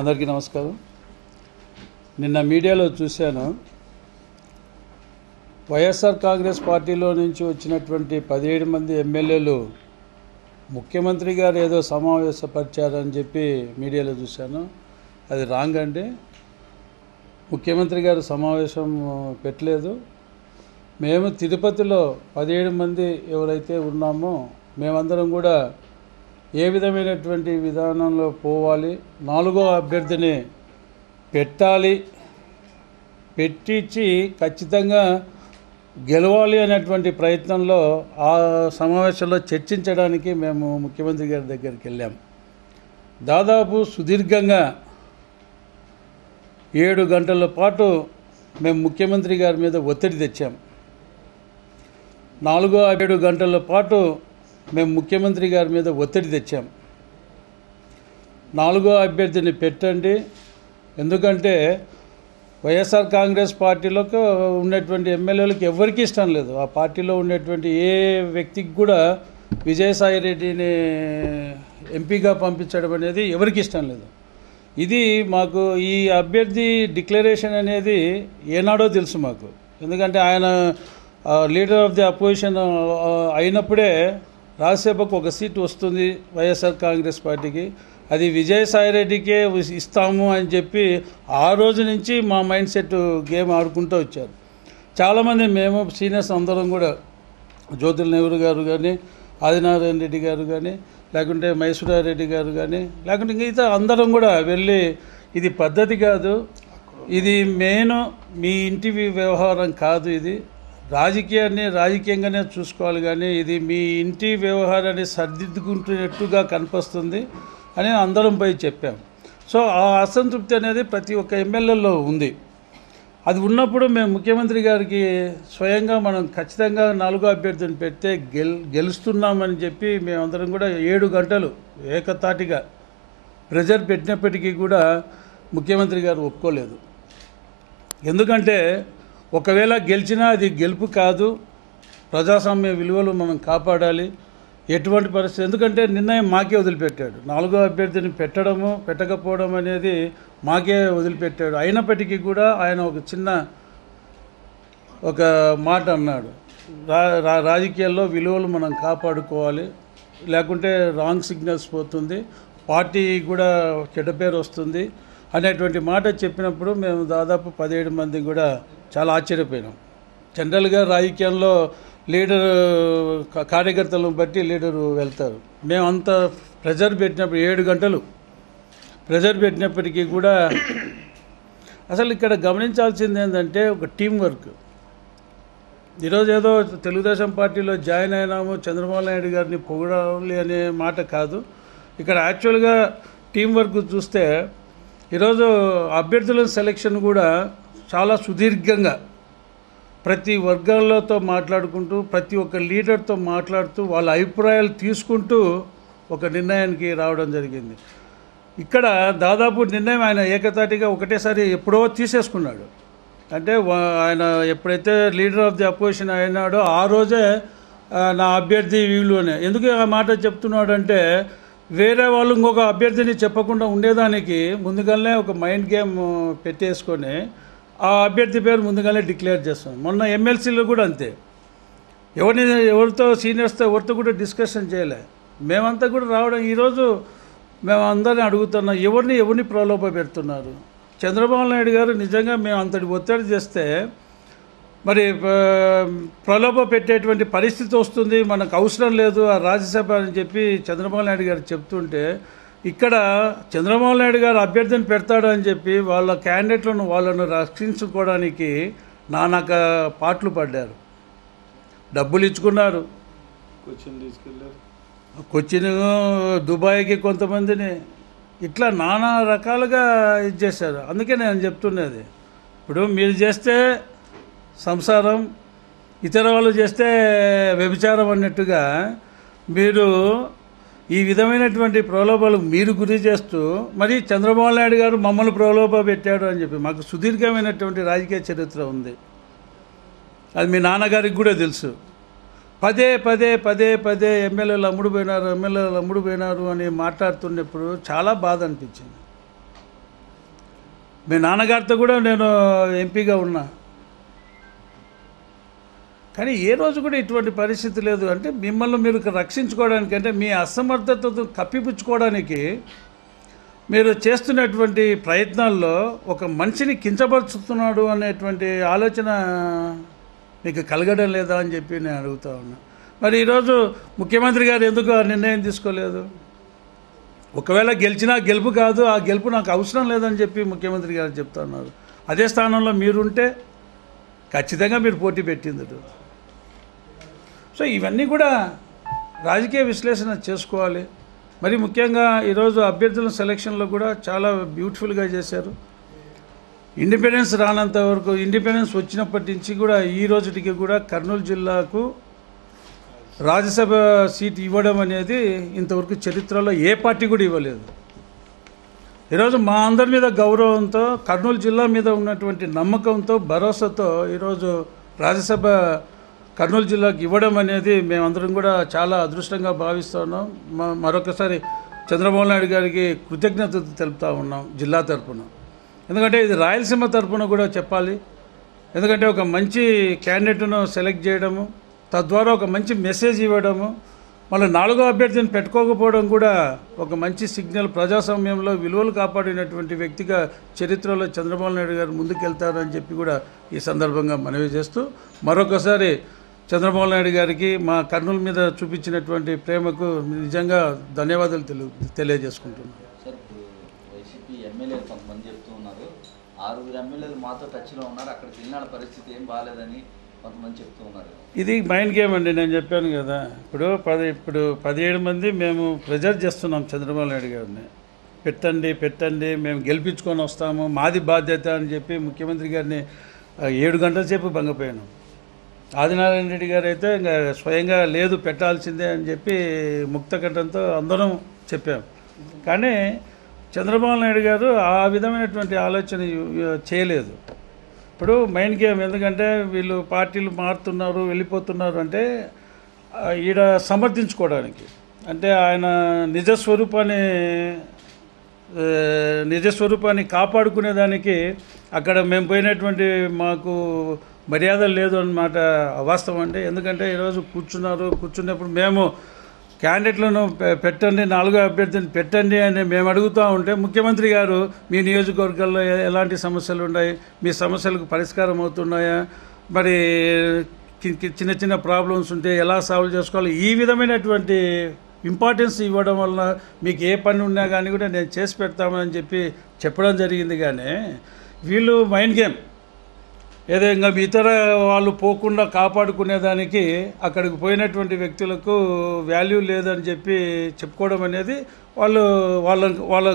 అందరికీ నమస్కారం. నిన్న మీడియాలో చూశాను, వైఎస్ఆర్ కాంగ్రెస్ పార్టీలో నుంచి వచ్చినటువంటి 17 మంది ఎమ్మెల్యేలు ముఖ్యమంత్రి గారు ఏదో సమావేశపరిచారని చెప్పి మీడియాలో చూశాను. అది రాంగ్ అండి. ముఖ్యమంత్రి గారు సమావేశం పెట్టలేదు. మేము తిరుపతిలో 17 మంది ఎవరైతే ఉన్నామో మేమందరం కూడా ఏ విధమైనటువంటి విధానంలో పోవాలి, 4వ అభ్యర్థిని పెట్టాలి, పెట్టించి ఖచ్చితంగా గెలవాలి అనేటువంటి ప్రయత్నంలో ఆ సమావేశంలో చర్చించడానికి మేము ముఖ్యమంత్రి గారి దగ్గరికి వెళ్ళాం. దాదాపు సుదీర్ఘంగా 7 గంటల పాటు మేము ముఖ్యమంత్రి గారి మీద ఒత్తిడి తెచ్చాం. 7 గంటల పాటు మేము ముఖ్యమంత్రి గారి మీద ఒత్తిడి తెచ్చాం. 4వ అభ్యర్థిని పెట్టండి, ఎందుకంటే వైఎస్ఆర్ కాంగ్రెస్ పార్టీలోకి ఉన్నటువంటి ఎమ్మెల్యేలకు ఎవరికి ఇష్టం లేదు. ఆ పార్టీలో ఉన్నటువంటి ఏ వ్యక్తికి కూడా విజయసాయి రెడ్డిని ఎంపీగా పంపించడం అనేది ఎవరికి ఇష్టం లేదు. ఇది మాకు ఈ అభ్యర్థి డిక్లరేషన్ అనేది ఏనాడో తెలుసు మాకు. ఎందుకంటే ఆయన లీడర్ ఆఫ్ ది అపోజిషన్ అయినప్పుడే రాజ్యసభకు ఒక సీటు వస్తుంది వైఎస్ఆర్ కాంగ్రెస్ పార్టీకి, అది విజయసాయి రెడ్డికే ఇస్తాము అని చెప్పి ఆ రోజు నుంచి మా మైండ్ సెట్ గేమ్ ఆడుకుంటూ వచ్చారు. చాలామంది మేము సీనియర్స్ అందరం కూడా, జ్యోతుల నెహ్రూ గారు కానీ, ఆదినారాయణ రెడ్డి గారు కానీ, లేకుంటే మైసూరారెడ్డి గారు కానీ, లేకుంటే ఇంకా అందరం కూడా వెళ్ళి ఇది పద్ధతి కాదు, ఇది మెయిన్ మీ ఇంటి వ్యవహారం కాదు, ఇది రాజకీయంగానే చూసుకోవాలి, కానీ ఇది మీ ఇంటి వ్యవహారాన్ని సర్దిద్దుకుంటున్నట్టుగా కనిపిస్తుంది అని అందరం పోయి చెప్పాం. సో ఆ అసంతృప్తి అనేది ప్రతి ఒక్క ఎమ్మెల్యేలో ఉంది. అది ఉన్నప్పుడు మేము ముఖ్యమంత్రి గారికి స్వయంగా మనం ఖచ్చితంగా 4వ అభ్యర్థిని పెడితే గెలుస్తున్నామని చెప్పి మేమందరం కూడా 7 గంటలు ఏకతాటిగా ప్రెజర్ పెట్టినప్పటికీ కూడా ముఖ్యమంత్రి గారు ఒప్పుకోలేదు. ఎందుకంటే ఒకవేళ గెలిచినా అది గెలుపు కాదు, ప్రజాస్వామ్య విలువలు మనం కాపాడాలి. ఎటువంటి పరిస్థితి, ఎందుకంటే నిర్ణయం మాకే వదిలిపెట్టాడు. 4వ అభ్యర్థిని పెట్టడము పెట్టకపోవడం అనేది మాకే వదిలిపెట్టాడు. అయినప్పటికీ కూడా ఆయన ఒక మాట అన్నాడు, రాజకీయాల్లో విలువలు మనం కాపాడుకోవాలి, లేకుంటే రాంగ్ సిగ్నల్స్ పోతుంది, పార్టీ కూడా చెడ్డ పేరు వస్తుంది అనేటువంటి మాట చెప్పినప్పుడు మేము దాదాపు 17 మంది కూడా చాలా ఆశ్చర్యపోయినాం. జనరల్గా రాజకీయాల్లో లీడర్ కార్యకర్తలను బట్టి లీడరు వెళ్తారు. మేము అంత ప్రెజర్ పెట్టినప్పుడు 7 గంటలు ప్రెజర్ పెట్టినప్పటికీ కూడా అసలు ఇక్కడ గమనించాల్సింది ఏంటంటే ఒక టీం వర్క్. ఈరోజు ఏదో తెలుగుదేశం పార్టీలో జాయిన్ అయినాము, చంద్రబాబు నాయుడు గారిని పొగడాలి అనే మాట కాదు. ఇక్కడ యాక్చువల్గా టీం వర్క్ చూస్తే ఈరోజు అభ్యర్థుల సెలెక్షన్ కూడా చాలా సుదీర్ఘంగా ప్రతి వర్గాలతో మాట్లాడుకుంటూ, ప్రతి ఒక్క లీడర్తో మాట్లాడుతూ, వాళ్ళ అభిప్రాయాలు తీసుకుంటూ ఒక నిర్ణయానికి రావడం జరిగింది. ఇక్కడ దాదాపు నిర్ణయం ఆయన ఏకతాటిగా ఒకటేసారి ఎప్పుడో తీసేసుకున్నాడు. అంటే ఆయన ఎప్పుడైతే లీడర్ ఆఫ్ ది అపోజిషన్ అయినాడో ఆ రోజే నా అభ్యర్థి వీళ్ళు అని. ఎందుకు ఆ మాట చెప్తున్నాడంటే వేరే వాళ్ళు ఇంకొక అభ్యర్థిని చెప్పకుండా ఉండేదానికి ముందుగానే ఒక మైండ్ గేమ్ పెట్టేసుకొని ఆ అభ్యర్థి పేరు ముందుగానే డిక్లేర్ చేస్తాం. మొన్న ఎమ్మెల్సీలో కూడా అంతే, ఎవరితో సీనియర్స్తో ఎవరితో కూడా డిస్కషన్ చేయలే. మేమంతా కూడా రావడం, ఈరోజు మేము అందరిని అడుగుతున్నాం, ఎవరిని ప్రలోభ పెడుతున్నారు. చంద్రబాబు నాయుడు గారు నిజంగా మేము అంతటి ఒత్తిడి చేస్తే మరి ప్రలోభ పెట్టేటువంటి పరిస్థితి వస్తుంది, మనకు అవసరం లేదు ఆ రాజ్యసభ అని చెప్పి చంద్రబాబు నాయుడు గారు చెప్తుంటే, ఇక్కడ చంద్రబాబు నాయుడు గారు అభ్యర్థిని పెడతాడు అని చెప్పి వాళ్ళ క్యాండిడేట్లను వాళ్ళను రక్షించుకోవడానికి నానాక పాటలు పడ్డారు. డబ్బులు ఇచ్చుకున్నారు, కొచ్చిన్ దుబాయ్కి కొంతమందిని, ఇట్లా నానా రకాలుగా ఇది చేశారు. అందుకే నేను చెప్తున్నది, ఇప్పుడు మీరు చేస్తే సంసారం, ఇతర వాళ్ళు చేస్తే వ్యభిచారం అన్నట్టుగా మీరు ఈ విధమైనటువంటి ప్రలోభాలకు మీరు గురి చేస్తూ, మరి చంద్రబాబు నాయుడు గారు మమ్మల్ని ప్రలోభ పెట్టాడు అని చెప్పి మాకు సుదీర్ఘమైనటువంటి రాజకీయ చరిత్ర ఉంది. అది మీ నాన్నగారికి కూడా తెలుసు. పదే పదే పదే పదే ఎమ్మెల్యేలు అమ్ముడు పోయినారు అని మాట్లాడుతున్నప్పుడు చాలా బాధ అనిపించింది. మీ నాన్నగారితో కూడా నేను ఎంపీగా ఉన్నా. కానీ ఏ రోజు కూడా ఇటువంటి పరిస్థితి లేదు. అంటే మిమ్మల్ని మీరు రక్షించుకోవడానికి, అంటే మీ అసమర్థతతో కప్పిపుచ్చుకోవడానికి మీరు చేస్తున్నటువంటి ప్రయత్నాల్లో ఒక మనిషిని కించపరుచుతున్నాడు అనేటువంటి ఆలోచన మీకు కలగడం లేదా అని చెప్పి నేను అడుగుతా ఉన్నా. మరి ఈరోజు ముఖ్యమంత్రి గారు ఎందుకు ఆ నిర్ణయం తీసుకోలేదు? ఒకవేళ గెలిచినా గెలుపు కాదు, ఆ గెలుపు నాకు అవసరం లేదని చెప్పి ముఖ్యమంత్రి గారు చెప్తా ఉన్నారు. అదే స్థానంలో మీరుంటే ఖచ్చితంగా మీరు పోటీ పెట్టింది. సో ఇవన్నీ కూడా రాజకీయ విశ్లేషణ చేసుకోవాలి. మరి ముఖ్యంగా ఈరోజు అభ్యర్థుల సెలక్షన్లో కూడా చాలా బ్యూటిఫుల్గా చేశారు. ఇండిపెండెన్స్ రానంత వరకు, ఇండిపెండెన్స్ వచ్చినప్పటి నుంచి కూడా ఈ రోజుటికి కూడా కర్నూలు జిల్లాకు రాజ్యసభ సీట్ ఇవ్వడం అనేది ఇంతవరకు చరిత్రలో ఏ పార్టీ కూడా ఇవ్వలేదు. ఈరోజు మా అందరి మీద గౌరవంతో, కర్నూలు జిల్లా మీద ఉన్నటువంటి నమ్మకంతో, భరోసాతో ఈరోజు రాజ్యసభ కర్నూలు జిల్లాకు ఇవ్వడం అనేది మేమందరం కూడా చాలా అదృష్టంగా భావిస్తున్నాం. మరొకసారి చంద్రబాబు నాయుడు గారికి కృతజ్ఞతలు తెలుపుతా ఉన్నాం జిల్లా తరఫున. ఎందుకంటే ఇది రాయలసీమ తరఫున కూడా చెప్పాలి. ఎందుకంటే ఒక మంచి క్యాండిడేట్ను సెలెక్ట్ చేయడము, తద్వారా ఒక మంచి మెసేజ్ ఇవ్వడము, మళ్ళీ 4వ అభ్యర్థిని పెట్టుకోకపోవడం కూడా ఒక మంచి సిగ్నల్. ప్రజాస్వామ్యంలో విలువలు కాపాడినటువంటి వ్యక్తిగా చరిత్రలో చంద్రబాబు నాయుడు గారు ముందుకెళ్తారని చెప్పి కూడా ఈ సందర్భంగా మనవి చేస్తూ, మరొకసారి చంద్రబాబు నాయుడు గారికి మా కర్నూలు మీద చూపించినటువంటి ప్రేమకు నిజంగా ధన్యవాదాలు తెలియజేసుకుంటున్నాను. సార్, వైసీపీ ఎమ్మెల్యేలు కొంతమంది చెప్తూ ఉన్నారు, 6 ఎమ్మెల్యేలు మాతో టచ్లో ఉన్నారు, అక్కడికి వెళ్ళిన పరిస్థితి ఏం బాగాలేదని కొంతమంది చెప్తూ ఉన్నారు. ఇది మైండ్ గేమ్ అండి. నేను చెప్పాను కదా, ఇప్పుడు 17 మంది మేము ప్రెజర్ చేస్తున్నాం చంద్రబాబు నాయుడు గారిని, పెట్టండి మేము గెలిపించుకొని వస్తాము, మాది బాధ్యత అని చెప్పి ముఖ్యమంత్రి గారిని 7 గంటల సేపు భంగపోయాను. ఆదినారాయణ రెడ్డి గారు అయితే ఇంకా స్వయంగా లేదు పెట్టాల్సిందే అని చెప్పి ముక్తకంఠంతో అందరం చెప్పాం. కానీ చంద్రబాబు నాయుడు గారు ఆ విధమైనటువంటి ఆలోచన చేయలేదు. ఇప్పుడు మైండ్ గేమ్, ఎందుకంటే వీళ్ళు పార్టీలు మారుతున్నారు, వెళ్ళిపోతున్నారు అంటే ఈడ సమర్థించుకోవడానికి, అంటే ఆయన నిజస్వరూపాన్ని కాపాడుకునేదానికి అక్కడ మేము పోయినటువంటి మాకు మర్యాద లేదు అన్నమాట అవాస్తవం అండి. ఎందుకంటే ఈరోజు కూర్చున్నప్పుడు మేము క్యాండిడేట్లను పెట్టండి, 4వ అభ్యర్థిని పెట్టండి అని మేము అడుగుతూ ఉంటే ముఖ్యమంత్రి గారు మీ నియోజకవర్గాల్లో ఎలాంటి సమస్యలు ఉన్నాయి, మీ సమస్యలకు పరిష్కారం అవుతున్నాయా, మరి చిన్న ప్రాబ్లమ్స్ ఉంటే ఎలా సాల్వ్ చేసుకోవాలి, ఈ విధమైనటువంటి ఇంపార్టెన్స్ ఇవ్వడం వల్ల మీకు ఏ పని ఉన్నా కానీ కూడా నేను చేసి పెడతామని చెప్పి చెప్పడం జరిగింది. కానీ వీళ్ళు మైండ్ గేమ్ ఏదో ఇంకా ఇతర వాళ్ళు పోకుండా కాపాడుకునేదానికి అక్కడికి పోయినటువంటి వ్యక్తులకు వాల్యూ లేదని చెప్పి చెప్పుకోవడం అనేది వాళ్ళ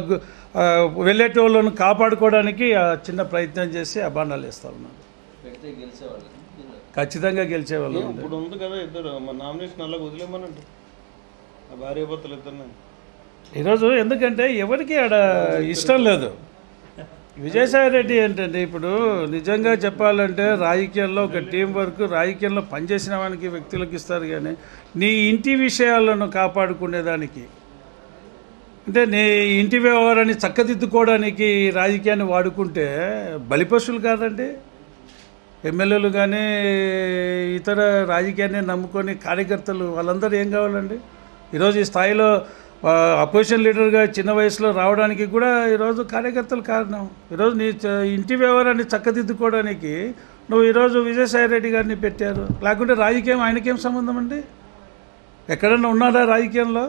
వెళ్ళేటోళ్ళను కాపాడుకోవడానికి చిన్న ప్రయత్నం చేసి అబాండాలు వేస్తూ ఉన్నారు. ఖచ్చితంగా గెలిచేవాళ్ళు. ఇప్పుడు ఉంది కదా ఇద్దరు నామినేషన్ అలా వదిలేమనండి భార్యాభర్తలు ఇద్దరు. ఈరోజు ఎందుకంటే ఎవరికి ఆడ ఇష్టం లేదు. విజయసాయి రెడ్డి ఏంటంటే ఇప్పుడు నిజంగా చెప్పాలంటే రాజకీయాల్లో ఒక టీం వర్క్, రాజకీయాల్లో పనిచేసిన వానికి వ్యక్తులకు ఇస్తారు. కానీ నీ ఇంటి విషయాలను కాపాడుకునేదానికి, అంటే నీ ఇంటి వ్యవహారాన్ని చక్కదిద్దుకోవడానికి రాజకీయాన్ని వాడుకుంటే బలిపశువులు కాదండి ఎమ్మెల్యేలు కానీ ఇతర రాజకీయాన్ని నమ్ముకొని కార్యకర్తలు. వాళ్ళందరూ ఏం కావాలండి? ఈరోజు ఈ స్థాయిలో అపోజిషన్ లీడర్గా చిన్న వయసులో రావడానికి కూడా ఈరోజు కార్యకర్తలు కారణం. ఈరోజు నీ ఇంటి వ్యవహారాన్ని చక్కదిద్దుకోవడానికి నువ్వు ఈరోజు విజయసాయి రెడ్డి గారిని పెట్టారు. లేకుంటే రాజకీయం ఆయనకేం సంబంధం అండి? ఎక్కడన్నా ఉన్నారా రాజకీయంలో?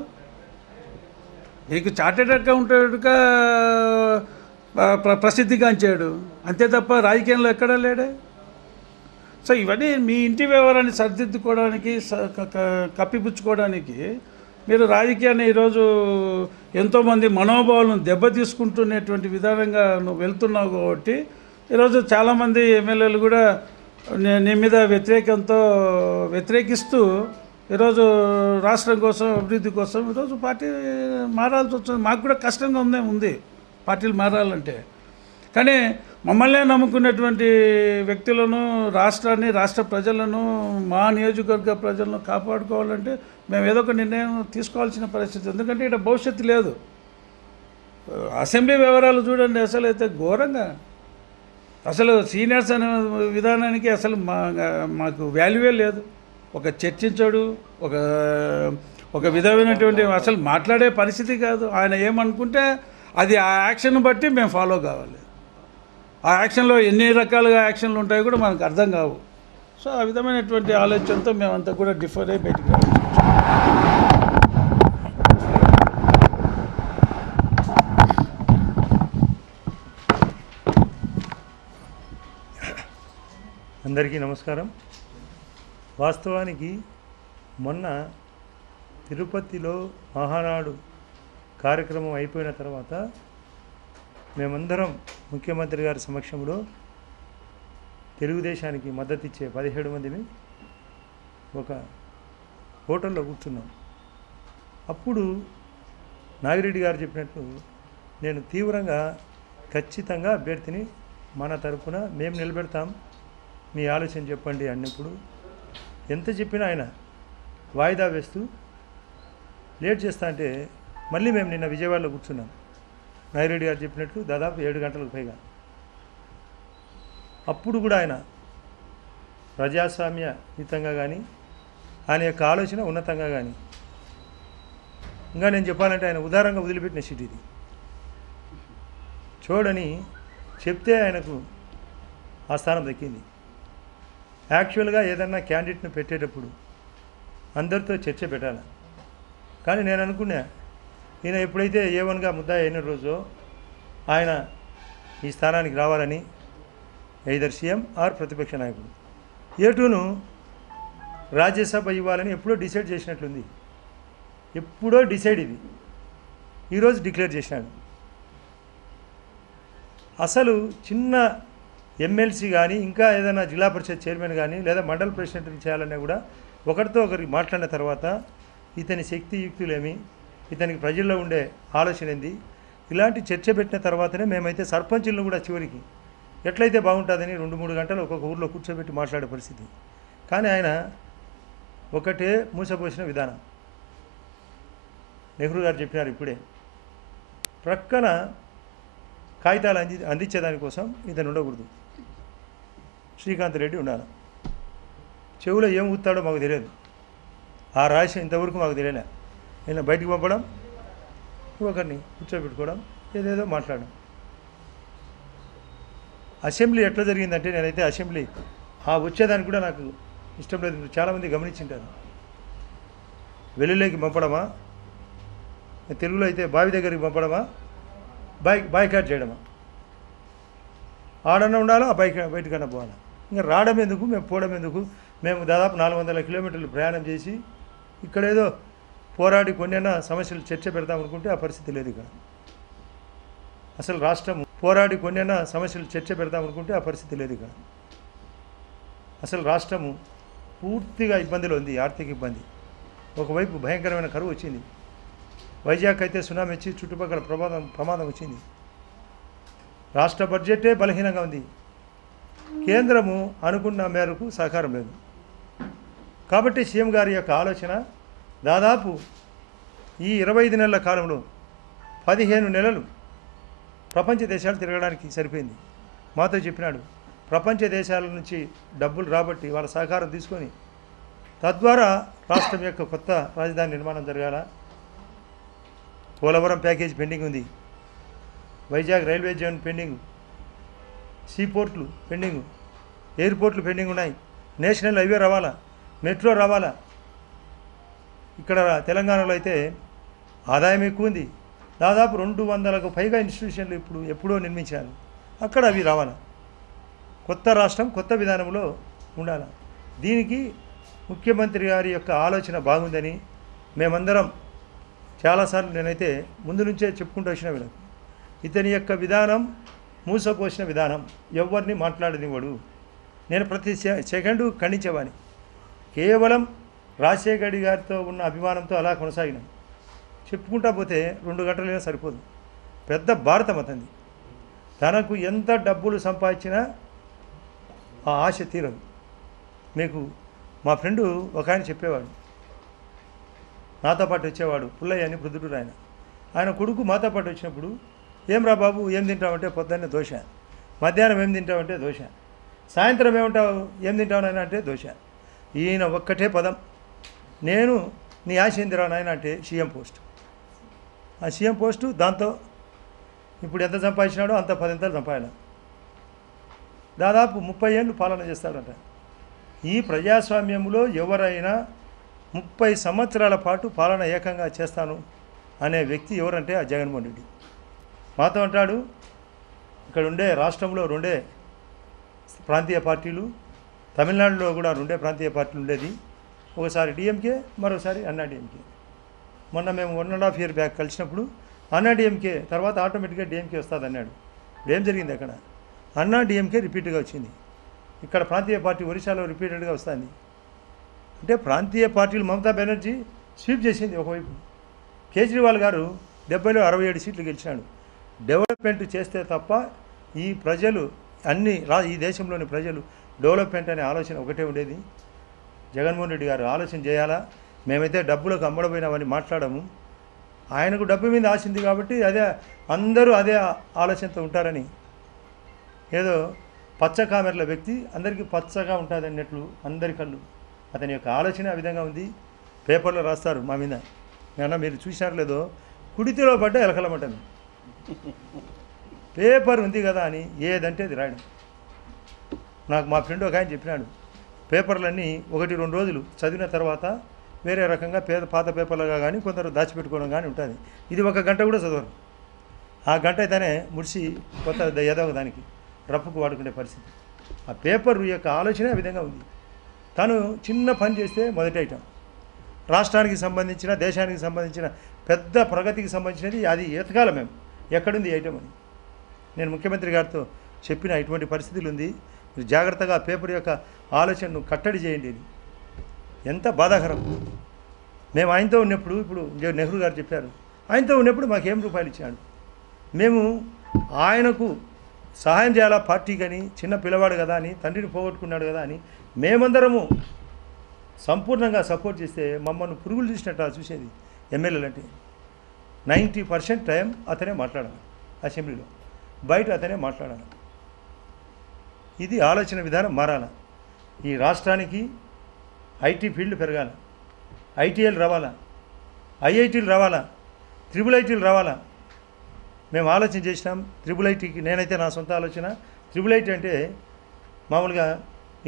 నీకు చార్టెడ్ అకౌంటెంట్గా ప్రసిద్ధిగాంచాడు అంతే తప్ప రాజకీయంలో ఎక్కడా లేడే. సో ఇవన్నీ మీ ఇంటి వ్యవహారాన్ని సరిదిద్దుకోవడానికి, కప్పిపుచ్చుకోవడానికి మీరు రాజకీయాన్ని ఈరోజు ఎంతోమంది మనోభావాలను దెబ్బతీసుకుంటున్నటువంటి విధానంగా నువ్వు వెళ్తున్నావు. కాబట్టి ఈరోజు చాలామంది ఎమ్మెల్యేలు కూడా నీ మీద వ్యతిరేకిస్తూ ఈరోజు రాష్ట్రం కోసం, అభివృద్ధి కోసం ఈరోజు పార్టీ మారాల్సి వస్తుంది. మాకు కూడా కష్టంగా ఉంది పార్టీలు మారాలంటే. కానీ మమ్మల్నే నమ్ముకున్నటువంటి వ్యక్తులను, రాష్ట్రాన్ని, రాష్ట్ర ప్రజలను, మా నియోజకవర్గ ప్రజలను కాపాడుకోవాలంటే మేము ఏదో ఒక నిర్ణయం తీసుకోవాల్సిన పరిస్థితి. ఎందుకంటే ఇక్కడ భవిష్యత్తు లేదు. అసెంబ్లీ వ్యవహారాలు చూడండి, అసలు అయితే ఘోరంగా అసలు సీనియర్స్ అనే విధానానికి అసలు మాకు వాల్యూవే లేదు. ఒక చర్చించడు, ఒక ఒక విధమైనటువంటి అసలు మాట్లాడే పరిస్థితి కాదు. ఆయన ఏమనుకుంటే అది ఆ యాక్షన్ బట్టి మేము ఫాలో కావాలి. ఆ యాక్షన్లో ఎన్ని రకాలుగా యాక్షన్లు ఉంటాయో కూడా మనకు అర్థం కావు. సో ఆ విధమైనటువంటి ఆలోచనతో మేమంతా కూడా డిఫర్ అయ్యి బయటికి రావాలి. అందరికీ నమస్కారం. వాస్తవానికి మొన్న తిరుపతిలో మహానాడు కార్యక్రమం అయిపోయిన తర్వాత మేమందరం ముఖ్యమంత్రి గారి సమక్షంలో తెలుగుదేశానికి మద్దతు ఇచ్చే 17 మందిని ఒక హోటల్లో కూర్చున్నాం. అప్పుడు నాగిరెడ్డి గారు చెప్పినట్టు నేను తీవ్రంగా ఖచ్చితంగా అభ్యర్థిని మన తరఫున మేము నిలబెడతాం, మీ ఆలోచన చెప్పండి అన్నప్పుడు ఎంత చెప్పినా ఆయన వాయిదా వేస్తూ లేట్ చేస్తా అంటే మళ్ళీ మేము నిన్న విజయవాడలో కూర్చున్నాం. నాగిరెడ్డి గారు చెప్పినట్లు దాదాపు 7 గంటలకు పైగా. అప్పుడు కూడా ఆయన ప్రజాస్వామ్యయుతంగా కానీ ఆయన యొక్క ఆలోచన ఉన్నతంగా కానీ, ఇంకా నేను చెప్పాలంటే ఆయన ఉదారంగా వదిలిపెట్టిన సీట్ ఇది. చూడని చెప్తే ఆయనకు ఆ స్థానం దక్కింది. యాక్చువల్గా ఏదన్నా క్యాండిడేట్ను పెట్టేటప్పుడు అందరితో చర్చ పెట్టాలి. కానీ నేను అనుకున్నా ఈయన ఎప్పుడైతే A1గా ముద్దాయి అయిన రోజో ఆయన ఈ స్థానానికి రావాలని ఐదర్ సీఎం ఆర్ ప్రతిపక్ష నాయకుడు, A2ను రాజ్యసభ ఇవ్వాలని ఎప్పుడో డిసైడ్ చేసినట్లుంది. ఎప్పుడో డిసైడ్ ఇది ఈరోజు డిక్లేర్ చేసినాడు. అసలు చిన్న ఎమ్మెల్సీ కానీ ఇంకా ఏదైనా జిల్లా పరిషత్ చైర్మన్ కానీ లేదా మండల ప్రెసిడెంట్ని చేయాలన్నా కూడా ఒకరితో ఒకరికి మాట్లాడిన తర్వాత ఇతని శక్తి యుక్తులేమి, ఇతనికి ప్రజల్లో ఉండే ఆలోచన ఏంది, ఇలాంటి చర్చ పెట్టిన తర్వాతనే మేమైతే సర్పంచులను కూడా చివరికి ఎట్లయితే బాగుంటుందని 2-3 గంటలు ఒక్కొక్క ఊర్లో కూర్చోబెట్టి మాట్లాడే పరిస్థితి. కానీ ఆయన ఒకటే మూసపోసిన విధానం. నెహ్రూ గారు చెప్పినారు ఇప్పుడే, ప్రక్కన కాగితాలు అందించేదానికోసం ఇతను ఉండకూడదు, శ్రీకాంత్ రెడ్డి ఉండాలి. చెవులో ఏం ఊతాడో మాకు తెలియదు, ఆ రహస్యం ఇంతవరకు మాకు తెలియలే. నేను బయటికి పంపడం, ఒకరిని కూర్చోబెట్టుకోవడం, ఏదేదో మాట్లాడడం. అసెంబ్లీ ఎట్లా జరిగిందంటే, నేనైతే అసెంబ్లీ వచ్చేదానికి కూడా నాకు ఇష్టం లేదు. మీరు చాలామంది గమనించింటారు. వెల్లుల్లోకి పంపడమా, తెలుగులో అయితే బావి దగ్గరికి పంపడమా, బాయ్కాట్ చేయడమా, ఆడన్నా ఉండాలా, బయటకన్నా పోవాలా. ఇంకా రావడం ఎందుకు, మేము పోవడం ఎందుకు? మేము దాదాపు 400 కిలోమీటర్లు ప్రయాణం చేసి ఇక్కడేదో పోరాడి కొన్నైనా సమస్యలు చర్చ పెడతామనుకుంటే ఆ పరిస్థితి లేదు. ఇక్కడ అసలు రాష్ట్రం పోరాడి కొన్నైనా సమస్యలు చర్చ పెడతామనుకుంటే ఆ పరిస్థితి లేదు. ఇక్కడ అసలు రాష్ట్రము పూర్తిగా ఇబ్బందిలో ఉంది, ఆర్థిక ఇబ్బంది. ఒకవైపు భయంకరమైన కరువు వచ్చింది, వైజాగ్ అయితే సునామీ వచ్చి చుట్టుపక్కల ప్రమాదం వచ్చింది. రాష్ట్ర బడ్జెటే బలహీనంగా ఉంది. కేంద్రము అనుకున్న మేరకు సహకారం లేదు. కాబట్టి సీఎం గారి యొక్క ఆలోచన దాదాపు ఈ 25 నెలల కాలంలో 15 నెలలు ప్రపంచ దేశాలు తిరగడానికి సరిపోయింది. మాతో చెప్పినాడు, ప్రపంచ దేశాల నుంచి డబ్బులు రాబట్టి వాళ్ళ సహకారం తీసుకొని తద్వారా రాష్ట్రం యొక్క కొత్త రాజధాని నిర్మాణం జరగాల. పోలవరం ప్యాకేజ్ పెండింగ్ ఉంది, వైజాగ్ రైల్వే జోన్ పెండింగ్, సీపోర్ట్లు పెండింగ్, ఎయిర్పోర్ట్లు పెండింగ్ ఉన్నాయి, నేషనల్ హైవే రావాలా, మెట్రో రావాలా. ఇక్కడ తెలంగాణలో అయితే ఆదాయం ఎక్కువ ఉంది, దాదాపు 200కు పైగా ఇన్స్టిట్యూషన్లు ఎప్పుడో నిర్మించారు, అక్కడ అవి రావాలా. కొత్త రాష్ట్రం కొత్త విధానంలో ఉండాలి. దీనికి ముఖ్యమంత్రి గారి యొక్క ఆలోచన బాగుందని మేమందరం చాలాసార్లు నేనైతే ముందు నుంచే చెప్పుకుంటూ వచ్చిన వీళ్ళకి, ఇతని యొక్క విధానం మూసపోసిన విధానం, ఎవరిని మాట్లాడనివ్వడు. నేను ప్రతి సెకండు ఖండించేవాడిని. కేవలం రాజశేఖర్ గారితో ఉన్న అభిమానంతో అలా కొనసాగినాం. చెప్పుకుంటా పోతే 2 గంటలైనా సరిపోదు. పెద్ద భారతం అతనిది. తనకు ఎంత డబ్బులు సంపాదించినా ఆ ఆశ తీరదు. మీకు మా ఫ్రెండు ఒక ఆయన చెప్పేవాడు, నాతో పాటు వచ్చేవాడు, పుల్లయ్య అని వృద్ధుడు ఆయన. ఆయన కొడుకు మాతో పాటు వచ్చినప్పుడు, ఏం రా బాబు ఏం తింటామంటే పొద్దున్నే దోశ, మధ్యాహ్నం ఏం తింటావంటే దోశ, సాయంత్రం ఏముంటావు ఏం తింటావు నాయన అంటే దోశ. ఈయన ఒక్కటే పదం, నేను నీ ఆశ ఏందిరా నాయన అంటే సీఎం పోస్ట్. ఆ సీఎం పోస్టు దాంతో ఇప్పుడు ఎంత సంపాదించినాడో అంత 10 ఇంతలు సంపాదన. దాదాపు 30 ఏళ్ళు పాలన చేస్తాడంట. ఈ ప్రజాస్వామ్యంలో ఎవరైనా 30 సంవత్సరాల పాటు పాలన ఏకంగా చేస్తాను అనే వ్యక్తి ఎవరంటే ఆ జగన్మోహన్ రెడ్డి. మాతో అంటాడు, ఇక్కడ ఉండే రాష్ట్రంలో 2 ప్రాంతీయ పార్టీలు, తమిళనాడులో కూడా 2 ప్రాంతీయ పార్టీలు ఉండేది. ఒకసారి డిఎంకే, మరోసారి అన్నా డిఎంకే. మొన్న మేము 1.5 year బ్యాక్ కలిసినప్పుడు అన్నా డిఎంకే తర్వాత ఆటోమేటిక్గా డిఎంకే వస్తుంది అన్నాడు. ఇప్పుడు ఏం జరిగింది అక్కడ? అన్నా డిఎంకే రిపీట్గా వచ్చింది. ఇక్కడ ప్రాంతీయ పార్టీ ఒరిస్సాలో రిపీటెడ్గా వస్తుంది. అంటే ప్రాంతీయ పార్టీలు మమతా బెనర్జీ స్వీప్ చేసింది ఒకవైపు. కేజ్రీవాల్ గారు 70లో 67 సీట్లు గెలిచినాడు. డెవలప్మెంట్ చేస్తే తప్ప ఈ ప్రజలు ఈ దేశంలోని ప్రజలు డెవలప్మెంట్ అనే ఆలోచన ఒకటే ఉండేది. జగన్మోహన్ రెడ్డి గారు ఆలోచన చేయాలా, మేమైతే డబ్బులకు అమ్మడపోయినామని మాట్లాడము. ఆయనకు డబ్బు మీద ఆశ ఉంది కాబట్టి అందరూ అదే ఆలోచనతో ఉంటారని, ఏదో పచ్చ కామెర్ల వ్యక్తి అందరికీ పచ్చగా ఉంటుంది అన్నట్లు అందరి కళ్ళు. అతని యొక్క ఆలోచన ఆ విధంగా ఉంది. పేపర్లో రాస్తారు మా మీద, ఏమన్నా మీరు చూసినారు లేదో, కుడితిలో పడ్డ ఎలకలమంటాను. పేపర్ ఉంది కదా అని ఏదంటే అది రాయడం. నాకు మా ఫ్రెండ్ ఒక ఆయన చెప్పినాడు, పేపర్లన్నీ 1-2 రోజులు చదివిన తర్వాత వేరే రకంగా పాత పేపర్లుగా కానీ కొందరు దాచిపెట్టుకోవడం కానీ ఉంటుంది. ఇది 1 గంట కూడా చదవరు. ఆ గంట అయితేనే ముడిసి కొత్త ఏదో దానికి రప్పుకు వాడుకునే పరిస్థితి. ఆ పేపర్ యొక్క ఆలోచన ఆ విధంగా ఉంది. తను చిన్న పని చేస్తే మొదటి ఐటమ్, రాష్ట్రానికి సంబంధించిన దేశానికి సంబంధించిన పెద్ద ప్రగతికి సంబంధించినది అది ఎతకాల మేము ఎక్కడుంది ఐటమ్ అని. నేను ముఖ్యమంత్రి గారితో చెప్పిన ఇటువంటి పరిస్థితులు ఉంది, మీరు జాగ్రత్తగా పేపర్ యొక్క ఆలోచనను కట్టడి చేయండి. ఇది ఎంత బాధాకరం. మేము ఆయనతో ఉన్నప్పుడు, ఇప్పుడు నెహ్రూ గారు చెప్పారు, ఆయనతో ఉన్నప్పుడు మాకేం రూపాయలు ఇచ్చాడు. మేము ఆయనకు సహాయం చేయాలా పార్టీకి అని, చిన్న పిల్లవాడు కదా అని, తండ్రిని పోగొట్టుకున్నాడు కదా అని మేమందరము సంపూర్ణంగా సపోర్ట్ చేస్తే మమ్మల్ని పురుగులు చూసినట్టు చూసేది. ఎమ్మెల్యేలు అంటే 90% టైం అతనే మాట్లాడాలి, అసెంబ్లీలో బయట అతనే మాట్లాడాలి. ఇది ఆలోచన విధానం మారాలి. ఈ రాష్ట్రానికి ఐటీ ఫీల్డ్ పెరగాలి, ఐటీఎల్ రావాలా, ఐఐటీలు రావాలా, IIITలు రావాలా. మేము ఆలోచన చేసినాం. IIITకి నేనైతే నా సొంత ఆలోచన, IIIT అంటే మామూలుగా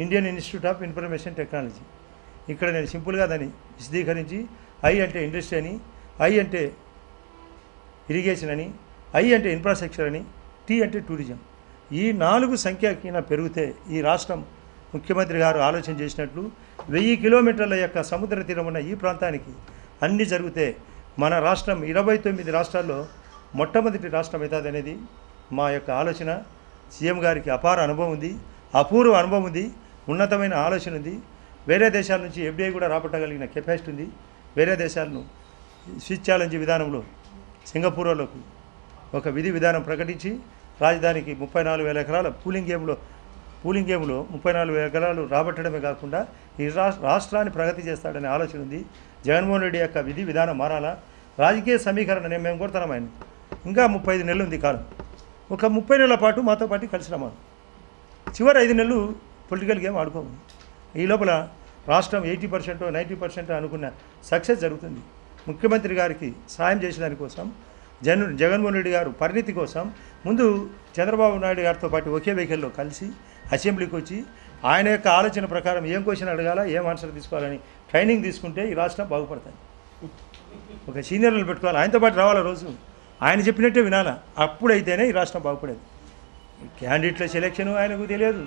Indian institute of information technology. ఇక్కడ నేను సింపుల్గా దాన్ని విశదీకరించి, ఐ అంటే ఇండస్ట్రీ అని, ఐ అంటే ఇరిగేషన్ అని, ఐ అంటే ఇన్ఫ్రాస్ట్రక్చర్ అని, టీ అంటే టూరిజం. ఈ 4 సంఖ్యకిన పెరిగితే ఈ రాష్ట్రం ముఖ్యమంత్రి గారు ఆలోచన చేసినట్లు 1000 కిలోమీటర్ల యొక్క సముద్ర తీరం ఉన్న ఈ ప్రాంతానికి అన్నీ జరిగితే మన రాష్ట్రం 29 రాష్ట్రాల్లో మొట్టమొదటి రాష్ట్రం అవుతుంది అనేది మా యొక్క ఆలోచన. సీఎం గారికి అపార అనుభవం ఉంది, అపూర్వ అనుభవం ఉంది, ఉన్నతమైన ఆలోచన ఉంది. వేరే దేశాల నుంచి ఎఫ్డీఐ కూడా రాబట్టగలిగిన కెపాసిటీ ఉంది. వేరే దేశాలను స్విచ్ ఛాలెంజ్ విధానంలో సింగపూర్లోకి ఒక విధి విధానం ప్రకటించి రాజధానికి 34,000 ఎకరాల పూలింగ్ గేమ్లో 34,000 ఎకరాలు రాబట్టడమే కాకుండా ఈ రాష్ట్రాన్ని ప్రగతి చేస్తాడనే ఆలోచన ఉంది. జగన్మోహన్ రెడ్డి యొక్క విధి విధానం మారాలా. రాజకీయ సమీకరణ మేము కోరుతున్నాం. ఆయన ఇంకా 35 నెలలు ఉంది కాలం. ఒక 30 నెలల పాటు మాతో పాటు కలిసి రమ్మాను. చివరి 5 నెలలు పొలిటికల్ గేమ్ ఆడుకోము. ఈ లోపల రాష్ట్రం 80% 90% అనుకున్న సక్సెస్ జరుగుతుంది. ముఖ్యమంత్రి గారికి సాయం చేసిన దానికోసం జగన్మోహన్ రెడ్డి గారు పరిణితి కోసం ముందు చంద్రబాబు నాయుడు గారితో పాటు ఒకే వెహికల్లో కలిసి అసెంబ్లీకి వచ్చి ఆయన యొక్క ఆలోచన ప్రకారం ఏం క్వశ్చన్ అడగాల, ఏం ఆన్సర్ తీసుకోవాలని ట్రైనింగ్ తీసుకుంటే ఈ రాష్ట్రం బాగుపడుతుంది. ఒక సీనియర్లు పెట్టుకోవాలి, ఆయనతో పాటు రావాలా, రోజు ఆయన చెప్పినట్టే వినాలా. అప్పుడైతేనే ఈ రాష్ట్రం బాగుపడేది. క్యాండిడేట్ల సెలెక్షన్ ఆయనకు తెలియదు,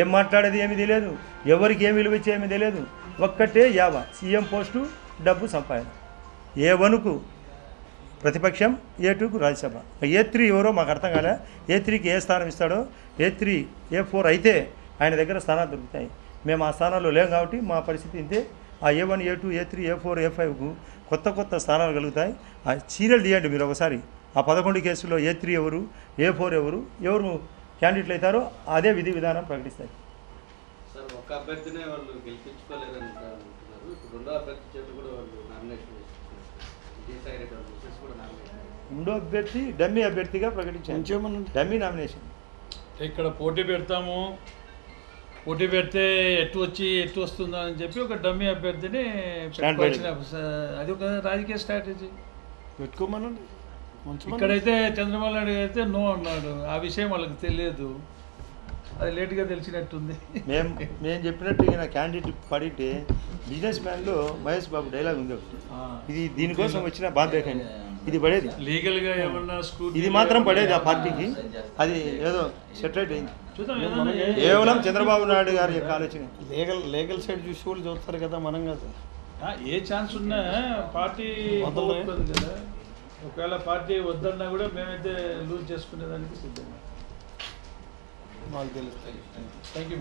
ఏం మాట్లాడేది ఏమీ తెలియదు, ఎవరికి ఏం విలువ ఇచ్చేమీ తెలియదు. ఒక్కటే యావ సీఎం పోస్టు, డబ్బు సంపాదన. A1కు ప్రతిపక్షం, A2కు రాజ్యసభ. A3 ఎవరో మాకు అర్థం కాలే. A3కి ఏ స్థానం ఇస్తాడో, A3 A4 అయితే ఆయన దగ్గర స్థానాలు దొరుకుతాయి. మేము ఆ స్థానాల్లో లేం కాబట్టి మా పరిస్థితి ఇంతే. ఆ A1 A2 A3 A4 A5కు కొత్త స్థానాలు కలుగుతాయి. ఆ సీరియల్ తీయండి మీరు ఒకసారి. ఆ 11 కేసుల్లో A3 ఎవరు, A4 ఎవరు క్యాండిడేట్లు అవుతారో అదే విధి విధానం ప్రకటిస్తారు. సార్, ఒక అభ్యర్థినే వాళ్ళు గెలిపించుకోలేదని అంటున్నారు. ఇప్పుడు 2వ అభ్యర్థి చేతి కూడా వాళ్ళు నామినేషన్ రెండో అభ్యర్థి డమ్మీ అభ్యర్థిగా ప్రకటించారు. డమ్మీ నామినేషన్ ఇక్కడ పోటీ పెడతాము, పోటీ పెడితే ఎటు వస్తుందో అని చెప్పి ఒక డమ్మీ అభ్యర్థిని పెట్టుకోవాల్సిన అది ఒక రాజకీయ స్ట్రాటజీ. పెట్టుకోమనండి. ఇక్కడైతే చంద్రబాబు నాయుడు అయితే నో అన్నాడు, ఆ విషయం వాళ్ళకి తెలియదు, అది లేట్గా తెలిసినట్టుంది. మేము చెప్పినట్టు ఈయన క్యాండిడేట్ పడితే బిజినెస్ మ్యాన్లో మహేష్ బాబు డైలాగ్ ఉంది ఒకటి, ఇది దీనికోసం వచ్చిన బాధ్యత ఇది పడేది లీగల్గా ఏమన్నా ఇది మాత్రం పడేది ఆ పార్టీకి, అది ఏదో సెటరేట్ అయింది. కేవలం చంద్రబాబు నాయుడు గారి యొక్క ఆలోచన. లీగల్ సైడ్ చూసి కూడా చూస్తారు కదా, మనం కదా. ఏ ఛాన్స్ ఉన్నా పార్టీ వదలదు కదా. ఒకవేళ పార్టీ వద్దన్నా కూడా మేమైతే లూజ్ చేసుకునేదానికి సిద్ధంగా. మాకు తెలుస్తాయి. Thank you.